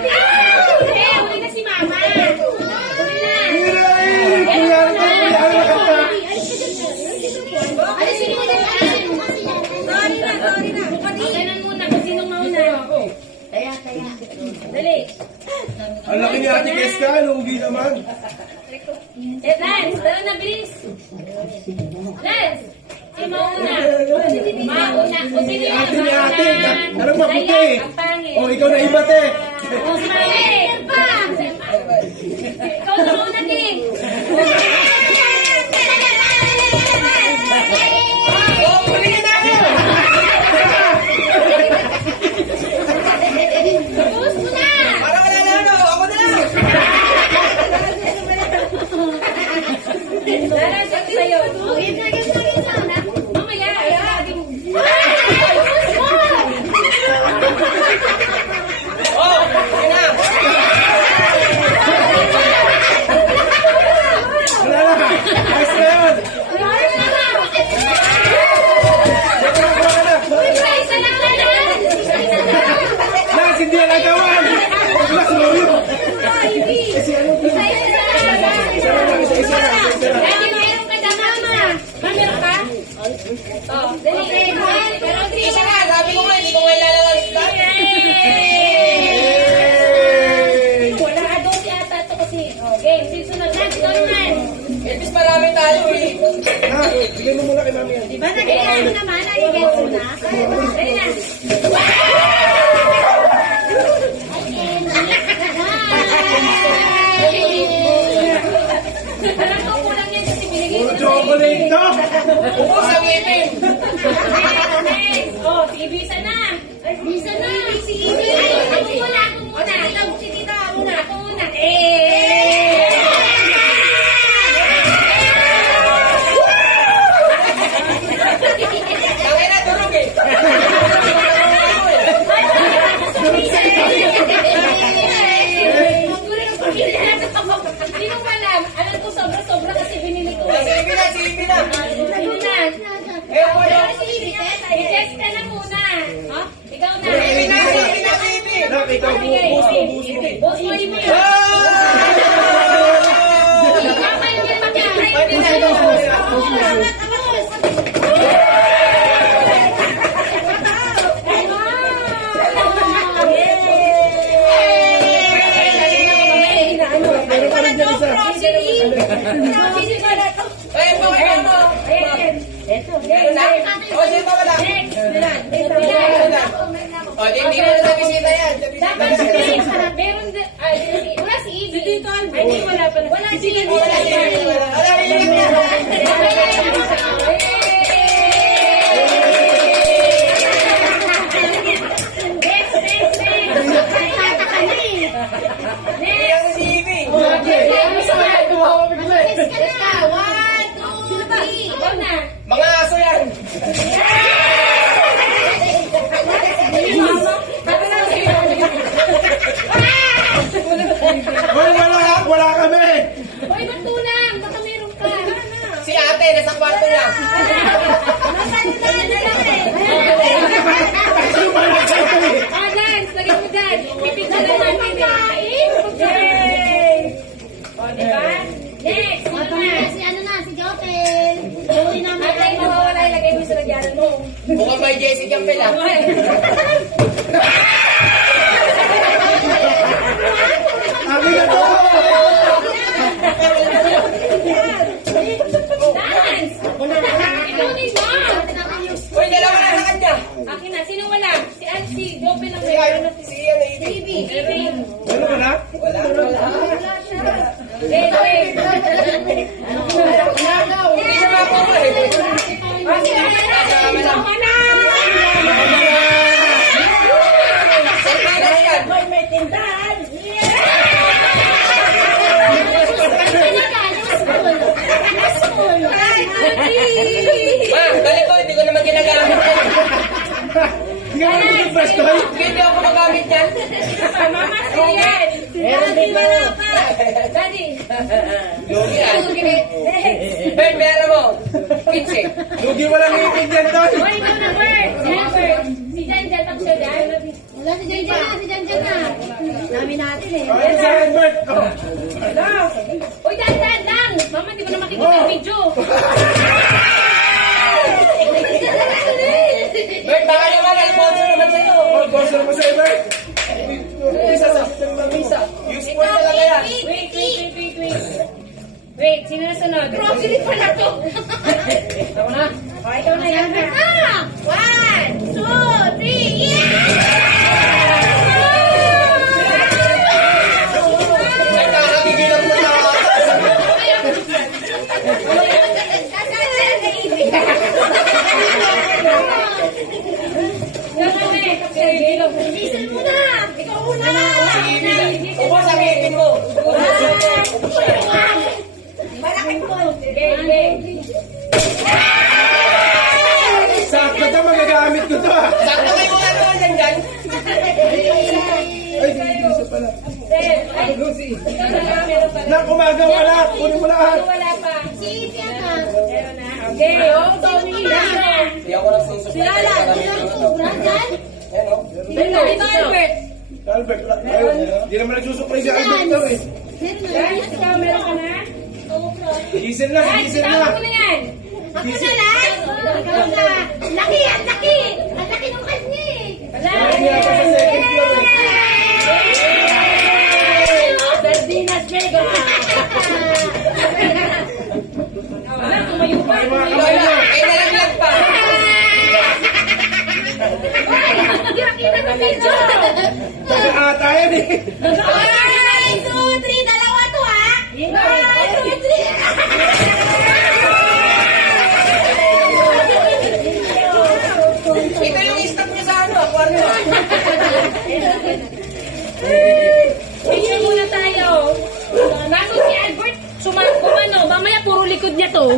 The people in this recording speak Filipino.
Uli na si Mama. Uli na. Alisin mo na. Sorry na. Pagkanan muna kung sinong mauna. Taya. Dali. Ang laki ni Ate Keska, lugi naman. Lance, dali na, bilis. Lance, si mauna. Mauna. O sino yung Ate ni Ate, alam mo, puti. Daya, ang pangit. O, ikaw na iba, te. O, smile. Ikaw na mauna, King. Tapos mo na. Parang wala na ano, ako na lang. Dara, sabi sa'yo. Mamaya, sabi mo. Oh, yun na. Wala na. Ayos na yun. Isa lang na lang. Lance, hindi yan agawan. Wala, sumayo. Si ano po? Isa lang. Dali, meron ka na, Mama. Meron ka? Oh, dali. Pero di Isa nga, sabi ko nga, hindi ko nga ilalagay sa Yay! wala ka doon yata ito kasi. Oh, game. Sisunod na. Ito naman. Elvis, marami tayo eh. Ha, bigyan mo muna kay Mami yan. Diba nagigyan mo naman? Nagigyan mo na? Dali na. Parang ko kulang yan kasi binigay Puro ko na chocolate to. Ubus ang ngipin. Oh, si Ibisa na. Ibisa na. Si Ibisa. Ako muna. Ako muna. Ako muna. Tangay na, durog eh. Hindi mo alam. Alam ko sobra-sobra kasi binili ko. Sige na. Ayun na. Eh, wala. I-test ka na muna. Ha? Ikaw na. Sige na. Nak, ikaw bukas mo. Boss mo yun mo yun. Ikaw yung Meron pa rin dyan isa. Eh, bakit mo? Meron na? O, sige pa wala. O, hindi mo na nabisita yan. Wala si Ibi. Ay, di, wala pa. Wala si Ibi. Wala rin lang yan. Hindi ako si Ibi. Mga aso yan. Hoy, wala kami. Hoy, ba't tulang? Baka meron ka. Si ate, nasa kwarto niya. Ah, Lance, lagay mo dyan. Pipigyan na natin. Yay! O, diba? Next, sino na? Si Jopel. Uli namin. At ay mawawala, ilagay mo sa lagyanan mo. Mukhang may Jessie Campbell ah. Amin na to. Lance! Ikaw din ba? Uy, dalawa na sa kanya. Akin na. Sino wala? Si Ansi. Jope lang Si meron. si ano, Ibi. Ibi. Ano ba na? Wala. Wait. Hindi na ako eh. Kasi ano na? Sarkadas yan. May tindahan. Ma, dali ko, hindi ko naman ginagamit yan. Hindi ka naman toothbrush to. Hindi ako magamit yan. Mama, yan. Meron din ba? Daddy. Lugi yan. Ben, pera mo. 15. Lugi walang ngipin yan, Toy. Hoy, ikaw na, Bert. Sino, Bert? Wala si Jan Jan na, si Jan Jan na. Dami natin eh. Ano sa Albert? Oh. Uy, Jan Jan lang. Mama, di mo na makikita yung video. Bert, baka naman, Alfonso naman sa'yo. Oh, boss naman sa Albert. Isa sa Isa. Useful talaga yan. Wait, sino na sunod? Grocery pala to. Ito na. O, ikaw na yan. Ah! 1, 2, 3, Nagkakagigilan mo na ako. Diesel mo na! Ikaw una! Upo sa ngipin mo. Malaking po! sakto to, magagamit ko to ah. Sakto kayo nga naman dyan dyan. Ay, di isa pala. Nak, umaga wala. Kunin mo lahat. Wala pa. Si Ipia ka. Hindi ako nagsusupply. Silala! Silala! Sobrang dyan? Ayan o. Ito, Albert. Albert, ayun. Hindi naman nagsusupply si Albert daw eh. Ikaw, meron ka na? Diesel na, diesel na. Tawag mo na yan. Ako na lang? Ikaw na. Laki, ang laki. Ang laki ng kanya eh. Wala. Lagi yata sa second floor eh. Sardinas Vega. Wala, tumayo pa. Lola, ay nalaglag pa. Nakita sa video. Ata yan eh. 1, 2, 3, dalawa to ha. 1, 2, 3. Ito yung stock niya sa ano, kwarto. Picture muna tayo. Bago si Albert, sumako ano, mamaya puro likod niya to.